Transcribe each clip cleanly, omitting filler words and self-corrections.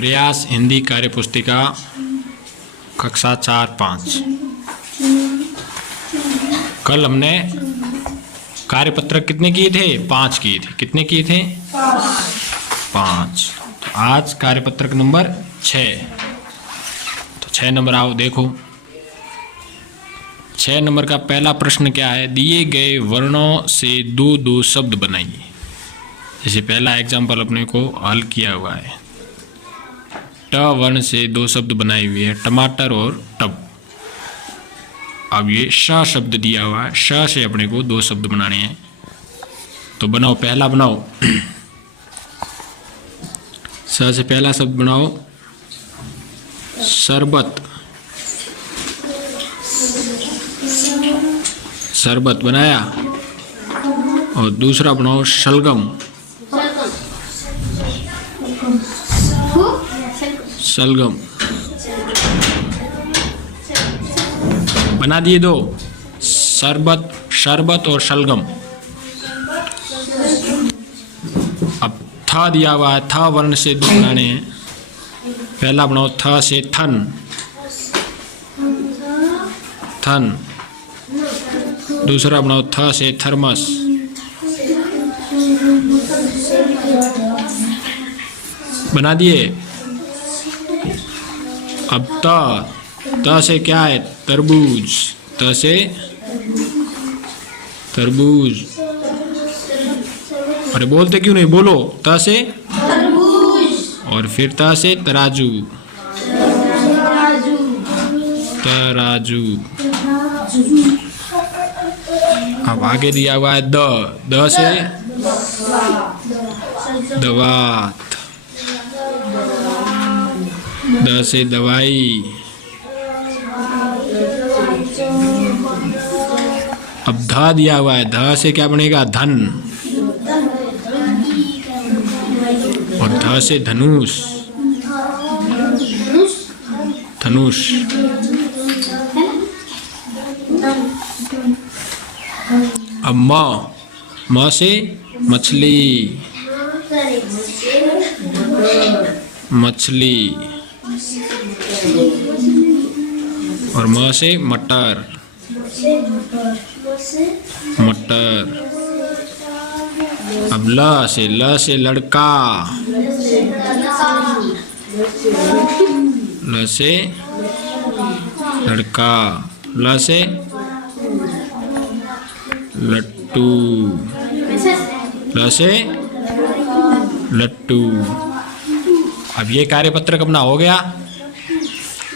प्रयास हिंदी कार्य पुस्तिका कक्षा 4-5। कल हमने कार्यपत्रक कितने किए थे? 5 किए थे। कितने किए थे? 5। तो आज कार्यपत्रक नंबर 6। तो 6 नंबर आओ देखो। 6 नंबर का पहला प्रश्न क्या है? दिए गए वर्णों से दो दो शब्द बनाइए। जैसे पहला एग्जाम्पल अपने को हल किया हुआ है। ट वर्ण से दो शब्द बनाए हुए हैं, टमाटर और टब। अब ये श शब्द दिया हुआ है, श से अपने को दो शब्द बनाने हैं। तो बनाओ, पहला बनाओ। स से पहला शब्द बनाओ शरबत। शरबत बनाया। और दूसरा बनाओ शलगम। शलगम बना दिए दो। शरबत, शरबत और शलगम। अब था दिया हुआ है, था वर्ण से दो बनाने हैं। पहला बनाओ थ से थन। थन। दूसरा बनाओ थ से थर्मस। बना दिए। अब त से क्या है? तरबूज। त से तरबूज। अरे बोलते क्यों नहीं? बोलो। त से तरबूज। और फिर त से तराजू। तराजू। अब आगे दिया हुआ है द से दवात। द से दवाई। अब ध दिया हुआ है, ध से क्या बनेगा? धन। और ध से धनुष। धनुष। अब म से मछली। मछली। और म से मटर। मटर। अब ल से लड़का। ल से लड़का। ल से लट्टू। ल से लट्टू। अब ये कार्यपत्रक अपना हो गया,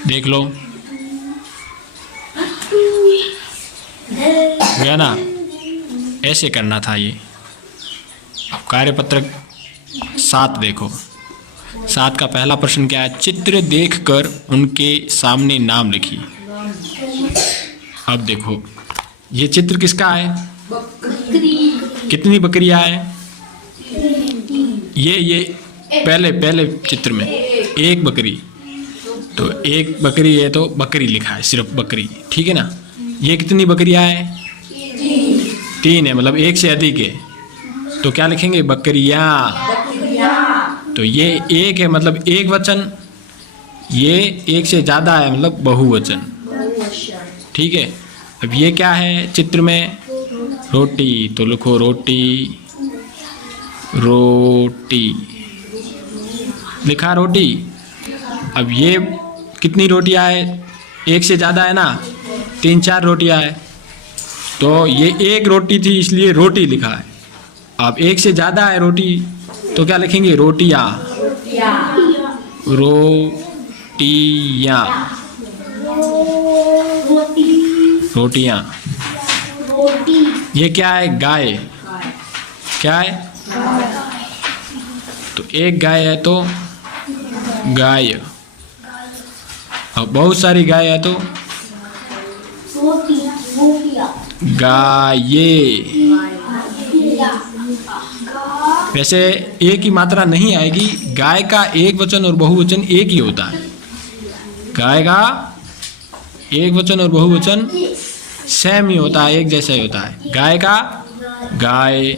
देख लो। गया ना? ऐसे करना था ये। अब कार्यपत्रक 7 देखो। 7 का पहला प्रश्न क्या है? चित्र देखकर उनके सामने नाम लिखिए। अब देखो, ये चित्र किसका है? बकरी। कितनी बकरियां हैं? ये पहले चित्र में एक बकरी। तो एक बकरी है तो बकरी लिखा है, सिर्फ बकरी। ठीक है ना? ये कितनी बकरियां हैं? 3 है, मतलब एक से अधिक है। तो क्या लिखेंगे? बकरियां। तो ये एक है, मतलब एक वचन। ये एक से ज्यादा है, मतलब बहुवचन। ठीक है। अब ये क्या है चित्र में? रोटी। तो लिखो रोटी। रोटी लिखा, रोटी। अब ये कितनी रोटियां है? एक से ज्यादा है ना, 3-4 रोटियां है। तो ये एक रोटी थी, इसलिए रोटी लिखा है। अब एक से ज्यादा है रोटी, तो क्या लिखेंगे? रोटियां। रोटियां। रोटियां। ये क्या है? गाय। क्या है? तो एक गाय है तो गाय। अब बहुत सारी गाय है तो गाये। वैसे एक ही मात्रा नहीं आएगी। गाय का एक वचन और बहुवचन एक ही होता है। गाय का एक वचन और बहुवचन सेम ही होता है, एक जैसा ही होता है। गाय का गाय।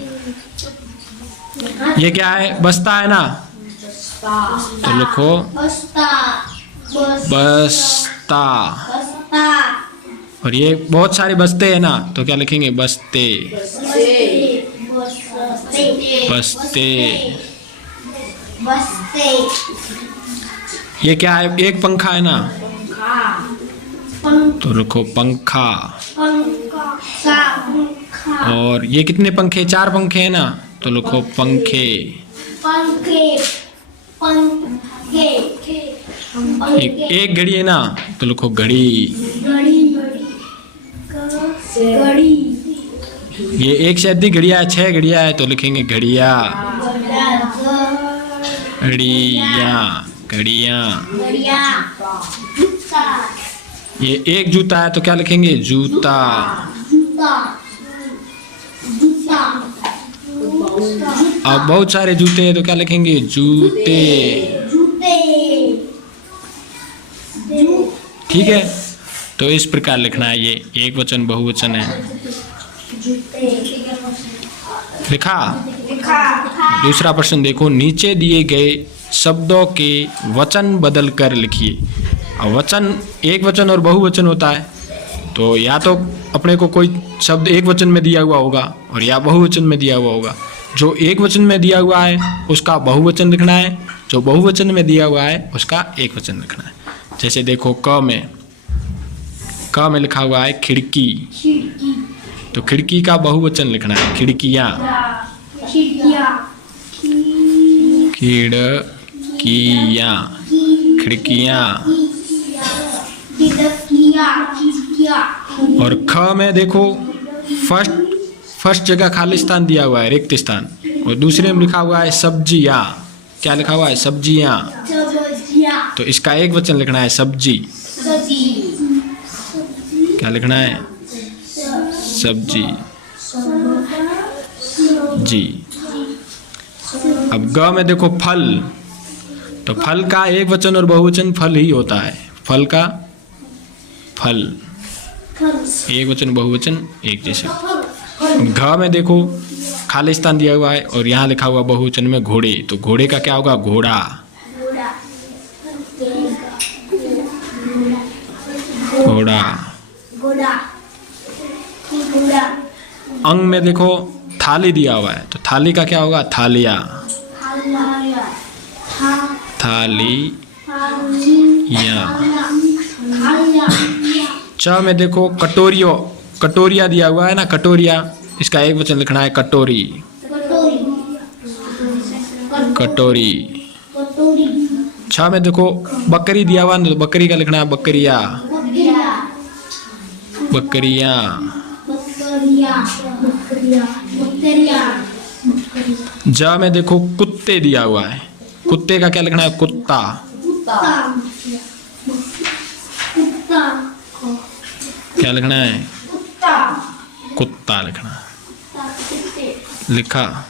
ये क्या है? बस्ता है ना, तो लिखो बस्ता बस्ता। बस्ता और ये बहुत सारे बस्ते हैं ना, तो क्या लिखेंगे? बस्ते बस्ते। बस्ते ये क्या है? एक पंखा है ना, पंखा तो लिखो पंखा। पंखा और ये कितने पंखे? 4 पंखे हैं ना, तो लिखो पंखे। पंखे पंखे एक घड़ी है ना, तो लिखो घड़ी। घड़ी घड़ी ये एक से अधिक घड़िया है, 6 घड़िया है, तो लिखेंगे घड़िया। घड़िया घड़िया। घड़िया जूता ये एक जूता है, तो क्या लिखेंगे? जूता। जूता जूता अब बहुत सारे जूते हैं, तो क्या लिखेंगे? जूते। जूते ठीक है, तो इस प्रकार लिखना है। ये एक वचन बहुवचन है। जूते लिखा। लिखा दूसरा प्रश्न देखो, नीचे दिए गए शब्दों के वचन बदल कर लिखिए। अब वचन एक वचन और बहुवचन होता है, तो या तो अपने को कोई शब्द एक वचन में दिया हुआ होगा और या बहुवचन में दिया हुआ होगा। जो एक वचन में दिया हुआ है उसका बहुवचन लिखना है, जो बहुवचन में दिया हुआ है उसका एक वचन लिखना है। जैसे देखो क में लिखा हुआ है खिड़की, खिड़की तो खिड़की का बहुवचन लिखना है खिड़कियाँ। खिड़कियाँ खिड़कियाँ खिड़कियाँ। खिड़कियाँ और ख में देखो फर्स्ट जगह खाली स्थान दिया हुआ है, रिक्त स्थान, और दूसरे में लिखा हुआ है सब्जियाँ। क्या लिखा हुआ है? सब्जियाँ। सब्जियाँ तो इसका एक वचन लिखना है सब्जी। सब्जी क्या लिखना है? सब्जी जी। अब ग में देखो फल, तो फल का एक वचन और बहुवचन फल ही होता है। फल का फल, एक वचन बहुवचन एक जैसे। घ में देखो खाली स्थान दिया हुआ है और यहाँ लिखा हुआ बहुवचन में घोड़े, तो घोड़े का क्या होगा? घोड़ा। घोड़ा। घोड़ा घोड़ा अंग में देखो थाली दिया हुआ है, तो थाली का क्या होगा? थालिया। थालिया। च में देखो कटोरिया दिया हुआ है ना, कटोरिया, इसका एक वचन लिखना है कटोरी। कटोरी। छ में देखो बकरी दिया हुआ है, तो बकरी का लिखना है बकरिया। बकरिया। ज में देखो कुत्ते दिया हुआ है, कुत्ते का क्या लिखना है? कुत्ता। क्या लिखना है? कुत्ता लिखना है। लिखा।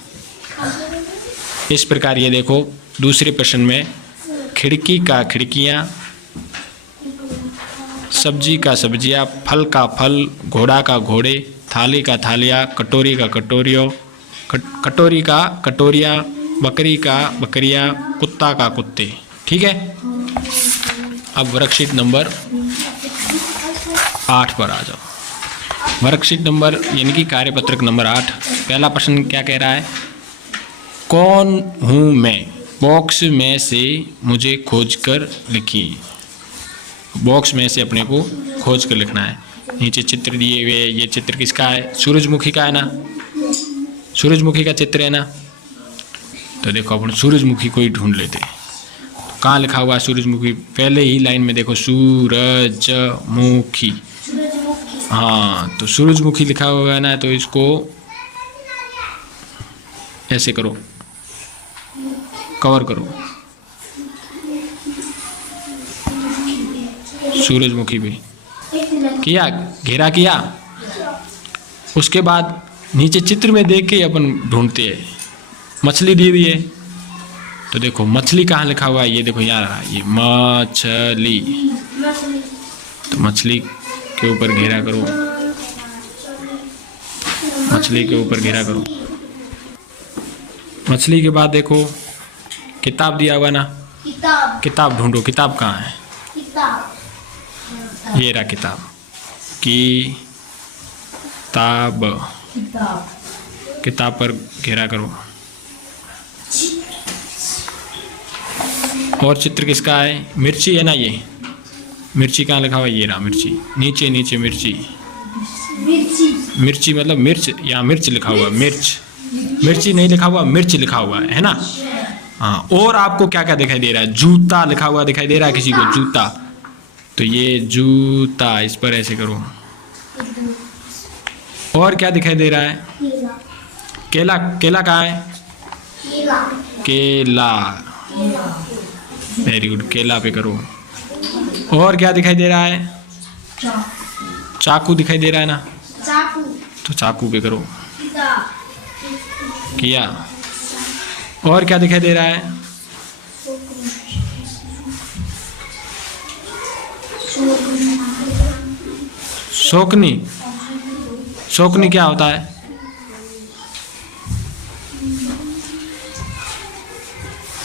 इस प्रकार ये देखो दूसरे प्रश्न में खिड़की का खिड़कियाँ, सब्जी का सब्जियाँ, फल का फल, घोड़ा का घोड़े, थाली का थालिया, कटोरी का कटोरियों, कटोरी का कटोरिया, बकरी का बकरियाँ, कुत्ता का कुत्ते। ठीक है, अब वर्कशीट नंबर 8 पर आ जाओ। वर्कशीट नंबर यानी कि कार्यपत्रक नंबर 8, पहला प्रश्न क्या कह रहा है? कौन हूँ मैं? बॉक्स में से मुझे खोज कर लिखिए। बॉक्स में से अपने को खोज कर लिखना है। नीचे चित्र दिए हुए, ये चित्र किसका है? सूरजमुखी का है ना, सूरजमुखी का चित्र है ना। तो देखो अपन सूरजमुखी को ही ढूंढ लेते हैं। तो कहाँ लिखा हुआ है सूरजमुखी? पहले ही लाइन में देखो सूरजमुखी। हाँ, तो सूरजमुखी लिखा हुआ है ना, तो इसको ऐसे करो, कवर करो सूरजमुखी पे किया, घेरा किया। उसके बाद नीचे चित्र में देख के अपन ढूंढते हैं। मछली दी हुई है, तो देखो मछली कहाँ लिखा हुआ है? ये देखो यार, ये मछली। तो मछली के ऊपर घेरा करो, मछली के ऊपर घेरा करो। मछली के बाद देखो किताब दिया हुआ ना, किताब किताब ढूंढो, किताब कहाँ है? किताब ये रहा किताब, किताब, किताब किताब पर घेरा करो। और चित्र किसका है? मिर्ची है ना, ये मिर्ची कहाँ लिखा हुआ है? ये रहा मिर्ची, नीचे नीचे मिर्ची, मिर्ची मिर्ची मतलब मिर्च, यहाँ मिर्च लिखा हुआ, मिर्च, मिर्ची नहीं लिखा हुआ, मिर्च लिखा हुआ है ना। हाँ, और आपको क्या क्या दिखाई दे रहा है? जूता लिखा हुआ दिखाई दे रहा है किसी को? जूता, तो ये जूता, इस पर ऐसे करो। और क्या दिखाई दे रहा है? केला केला, केला कहाँ है? केला केला, वेरी गुड, केला पे करो। और क्या दिखाई दे रहा है? चाकू दिखाई दे रहा है ना, चाकू तो चाकू पे करो। किताब किया। और क्या दिखाई दे रहा है? शोकनी, शोकनी क्या होता है?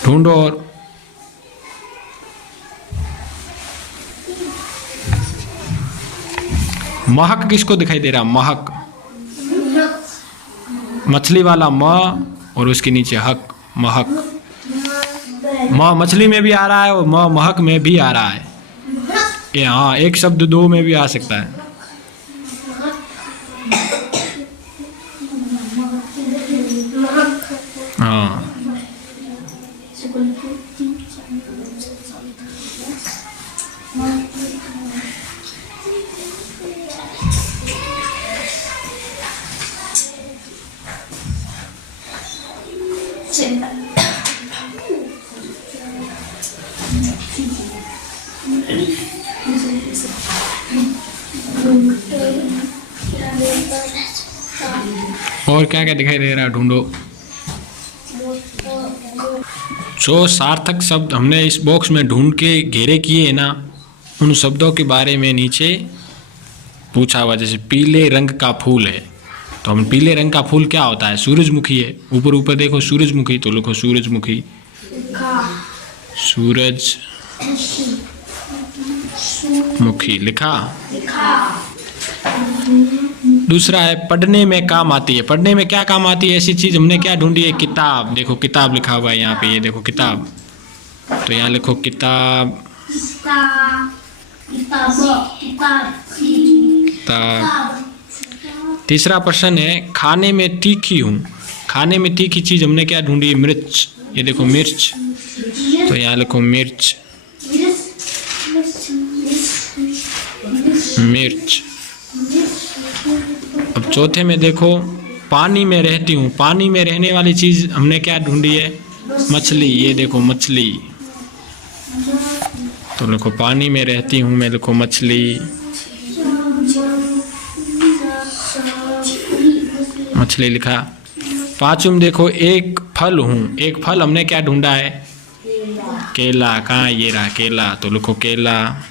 ढूंढो। और महक किसको दिखाई दे रहा? महक, मछली वाला म और उसके नीचे हक, महक। म मछली में भी आ रहा है और म महक में भी आ रहा है। ये हाँ, एक शब्द दो में भी आ सकता है। हाँ, और क्या क्या दिखाई दे रहा है? ढूंढो। जो सार्थक शब्द हमने इस बॉक्स में ढूंढ के घेरे किए हैं ना, उन शब्दों के बारे में नीचे पूछा हुआ। जैसे पीले रंग का फूल है, तो हम पीले रंग का फूल क्या होता है? सूरजमुखी है। ऊपर ऊपर देखो सूरजमुखी, तो लिखो सूरजमुखी, सूरजमुखी लिखा। दूसरा है पढ़ने में काम आती है। पढ़ने में क्या काम आती है? ऐसी चीज हमने क्या ढूंढी है? किताब। देखो किताब लिखा हुआ है यहाँ पे, ये देखो किताब, तो यहाँ लिखो किताब, किताब। तीसरा प्रश्न है खाने में तीखी हूँ। खाने में तीखी चीज हमने क्या ढूंढी है? मिर्च। ये देखो मिर्च, तो यहाँ लिखो मिर्च, मिर्च। अब चौथे में देखो पानी में रहती हूँ। पानी में रहने वाली चीज हमने क्या ढूंढी है? मछली। ये देखो मछली, तो लिखो पानी में रहती हूँ मैं, लिखो मछली, मछली लिखा। पांचवें देखो एक फल हूँ। एक फल हमने क्या ढूंढा है? केला। कहाँ? ये रहा केला, तो लिखो केला।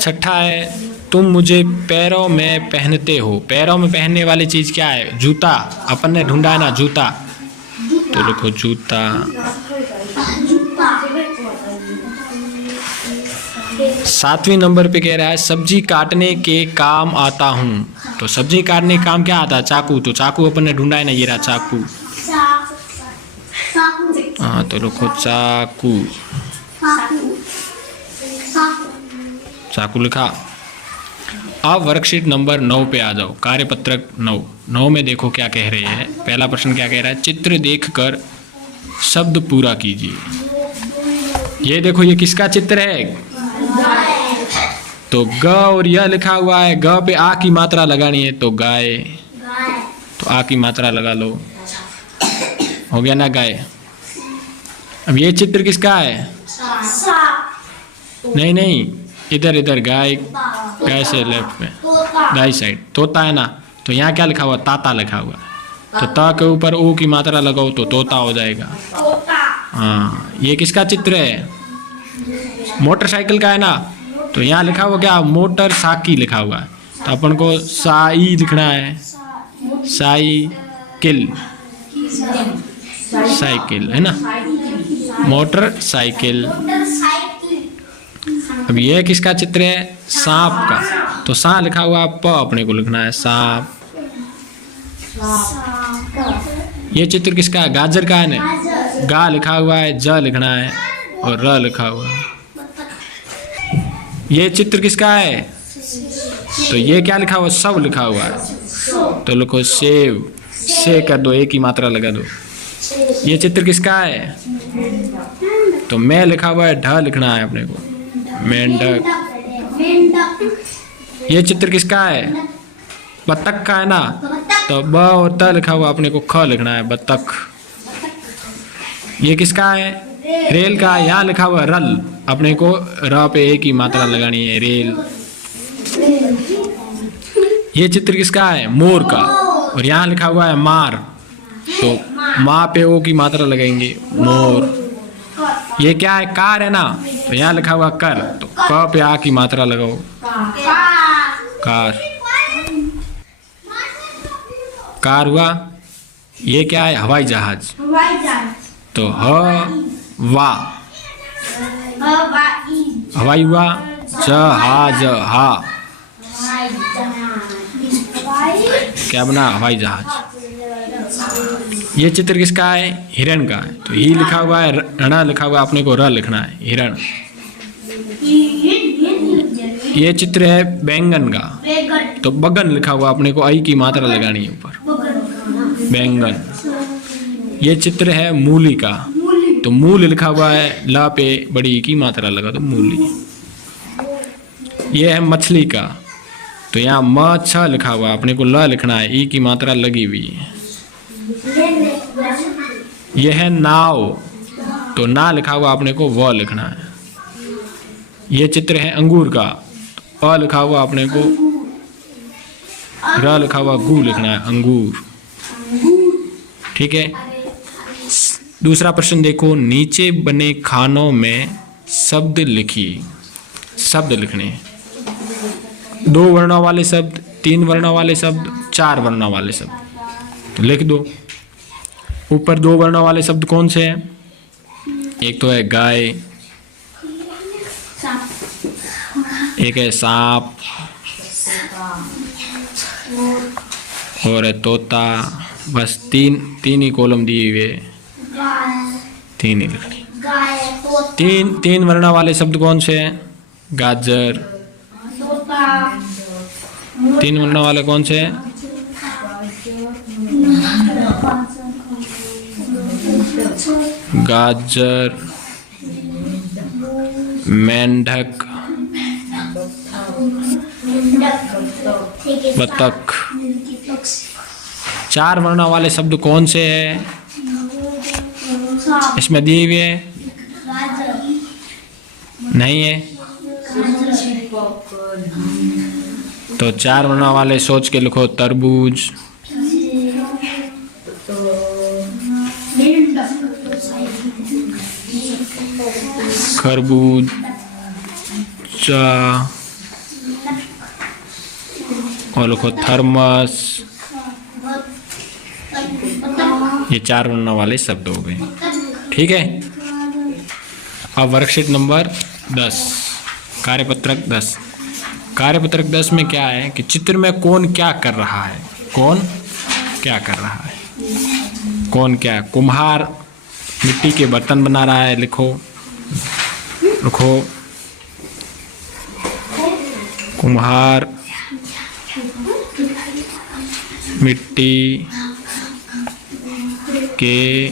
छठा है तुम मुझे पैरों में पहनते हो। पैरों में पहनने वाली चीज क्या है? जूता। अपन ने ढूंढा है ना जूता, तो लिखो जूता। सातवीं नंबर पे कह रहा है सब्जी काटने के काम आता हूँ। तो सब्जी काटने के काम क्या आता है? चाकू। तो चाकू अपन ने ढूंढा है ना, ये रहा चाकू। हाँ, तो लिखो चाकू, चाकू लिखा। अब वर्कशीट नंबर 9 पे आ जाओ। कार्यपत्रक 9 में देखो क्या कह रहे हैं। पहला प्रश्न क्या कह रहा है? चित्र देखकर शब्द पूरा कीजिए। ये देखो ये किसका चित्र है? तो ग और य लिखा हुआ है। ग पे आ की मात्रा लगानी है, तो गाय, तो आ की मात्रा लगा लो। हो गया ना गाय। अब ये चित्र किसका है? नहीं नहीं, इधर इधर गाय, गाय से लेफ्ट में, दाई साइड तोता है ना। तो यहाँ क्या लिखा हुआ? ताता लिखा हुआ। तो ता के ऊपर ओ की मात्रा लगाओ तो तोता हो जाएगा। हाँ, ये किसका चित्र है? मोटरसाइकिल का है ना। तो यहाँ लिखा हुआ क्या? मोटर साकी लिखा हुआ है। तो अपन को साई लिखना है, साइकिल, साइकिल है ना, मोटर साइकिल। अब ये किसका चित्र है? सांप का। तो सा लिखा हुआ प अपने को लिखना है, सांप। ये चित्र किसका है? गाजर का है ना, गा लिखा हुआ है, ज लिखना है और र लिखा हुआ है। ये चित्र किसका है? तो ये क्या लिखा हुआ? सब लिखा हुआ है, तो लिखो सेव, से कर दो, एक ही मात्रा लगा दो। ये चित्र किसका है? तो मैं लिखा हुआ है, ढ लिखना है अपने को, मेंढक। ये चित्र किसका है? बतख का है ना, तो ब और त लिखा हुआ अपने को ख लिखना है, बतख। ये किसका है? रेल का, यहाँ लिखा हुआ रल, अपने को र पे एक ही मात्रा लगानी है, रेल। ये चित्र किसका है? मोर का, और यहाँ लिखा हुआ है मार, तो माँ पे ओ की मात्रा लगाएंगे, मोर। ये क्या है? कार है ना, तो यहाँ लिखा हुआ कर, तो क पे आ की मात्रा लगाओ, कार। कार हुआ। ये क्या है? हवाई जहाज, तो हवाई हुआ, जहाज, हा, क्या बना? हवाई जहाज। ये चित्र किसका है? हिरण का है, तो ही लिखा हुआ है, रणा लिखा हुआ है, अपने को र लिखना है, हिरण। ये चित्र है बैंगन का, तो बगन लिखा हुआ, अपने को आई की मात्रा लगानी है ऊपर, बैंगन। ये चित्र है मूली का, तो मूल लिखा हुआ है, ला पे बड़ी की मात्रा लगा दो, मूली। ये है मछली का, तो यहाँ म छ लिखा हुआ, अपने को ल लिखना है, ई की मात्रा लगी हुई है। यह है नाव, तो ना लिखा हुआ, अपने को व लिखना है। यह चित्र है अंगूर का, तो अ लिखा हुआ, अपने को र लिखा हुआ, गु लिखना है, अंगूर। ठीक है। दूसरा प्रश्न देखो, नीचे बने खानों में शब्द लिखिए। शब्द लिखने हैं, 2 वर्णों वाले शब्द, 3 वर्णों वाले शब्द, 4 वर्णों वाले शब्द, तो लिख दो। ऊपर 2 वर्णों वाले शब्द कौन से हैं? एक तो है गाय, एक है सांप, और है तोता। बस तीन ही कॉलम दिए हुए, 3 ही लिखनी। 3 वर्णों वाले शब्द कौन से हैं? गाजर। 3 वर्णों वाले कौन से हैं? गाजर, मेंढक, बतख। 4 वर्णों वाले शब्द कौन से हैं इसमें दिए हुए? नहीं है, तो 4 वर्णों वाले सोच के लिखो। तरबूज, खरबूज, और लिखो थर्मस। ये 4 वर्णों वाले शब्द हो गए। ठीक है। अब वर्कशीट नंबर 10, कार्यपत्रक 10। कार्यपत्रक 10 में क्या है कि चित्र में कौन क्या कर रहा है? कौन क्या कर रहा है? कौन क्या? कुम्हार मिट्टी के बर्तन बना रहा है, लिखो। कुम्हार मिट्टी के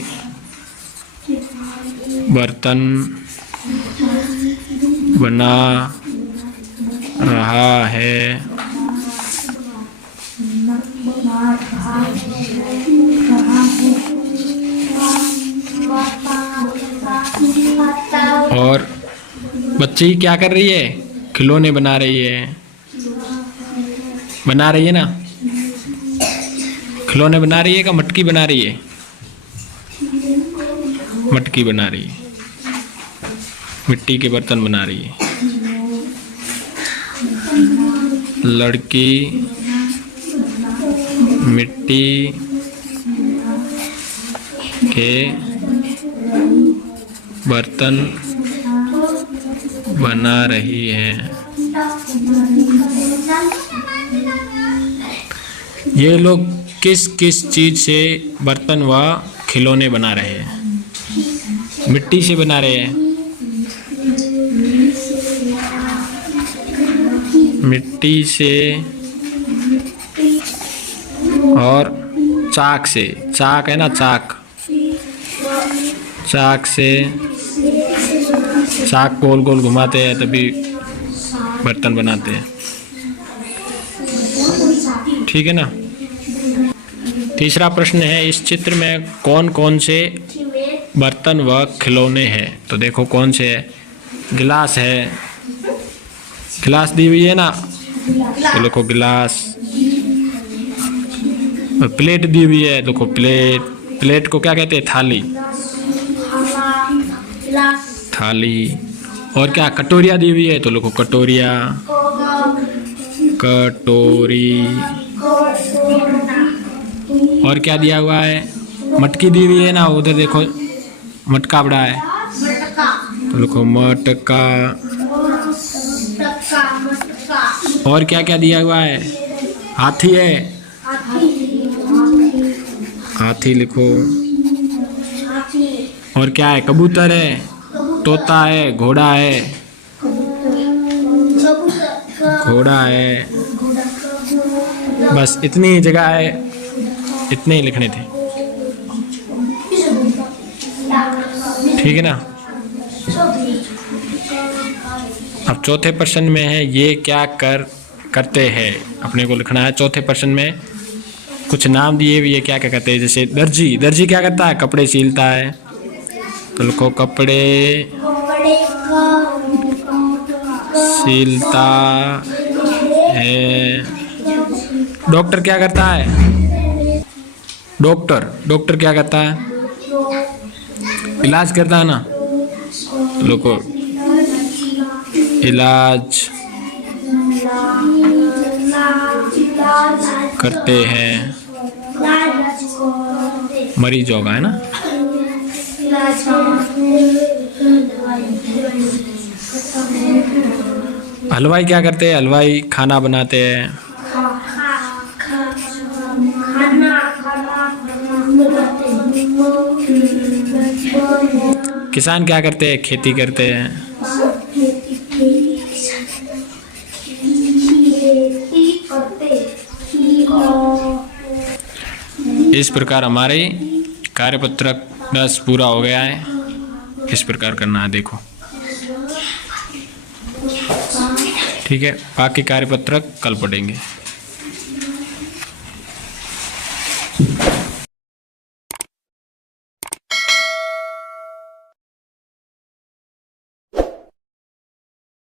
बर्तन बना रहा है। और बच्ची क्या कर रही है? खिलौने बना रही है। बना रही है ना? खिलौने बना रही है का मटकी बना रही है? मटकी बना रही है। मिट्टी के बर्तन बना रही है। लड़की मिट्टी के बर्तन बना रही है। ये लोग किस किस चीज से बर्तन व खिलौने बना रहे हैं? मिट्टी से बना रहे हैं, मिट्टी से, और चाक से, चाक है ना, चाक, चाक से, चाक गोल गोल घुमाते हैं तभी बर्तन बनाते हैं। ठीक है ना। तीसरा प्रश्न है, इस चित्र में कौन कौन से बर्तन व खिलौने हैं? तो देखो कौन से है। गिलास है, गिलास दी हुई है ना, तो लिखो गिलास। प्लेट दी हुई है, देखो प्लेट। प्लेट को क्या कहते हैं? थाली, थाली। और क्या? कटोरिया दी हुई है, तो लिखो कटोरिया, कटोरी। और क्या दिया हुआ है? मटकी दी हुई है ना, उधर देखो मटका बड़ा है, तो लिखो मटका। और क्या क्या दिया हुआ है? हाथी है, हाथी लिखो। और क्या है? कबूतर है, तोता है, घोड़ा है, घोड़ा है। बस इतनी जगह है, इतने ही लिखने थे। ठीक है ना। अब चौथे प्रश्न में है, ये क्या करते हैं? अपने को लिखना है। चौथे प्रश्न में कुछ नाम दिए हुए, क्या क्या करते हैं? जैसे दर्जी, दर्जी क्या करता है? कपड़े सिलता है, तो लिखो कपड़े सिलता है। डॉक्टर क्या करता है? डॉक्टर, डॉक्टर क्या करता है? इलाज करता है ना, तो लिखो इलाज करते हैं। मरीज होगा, है ना। हलवाई क्या करते हैं? हलवाई खाना बनाते हैं। किसान क्या करते हैं? खेती करते हैं। इस प्रकार हमारे कार्यपत्रक 10 पूरा हो गया है। किस प्रकार करना है देखो। ठीक है, बाकी कार्यपत्रक कल पढ़ेंगे।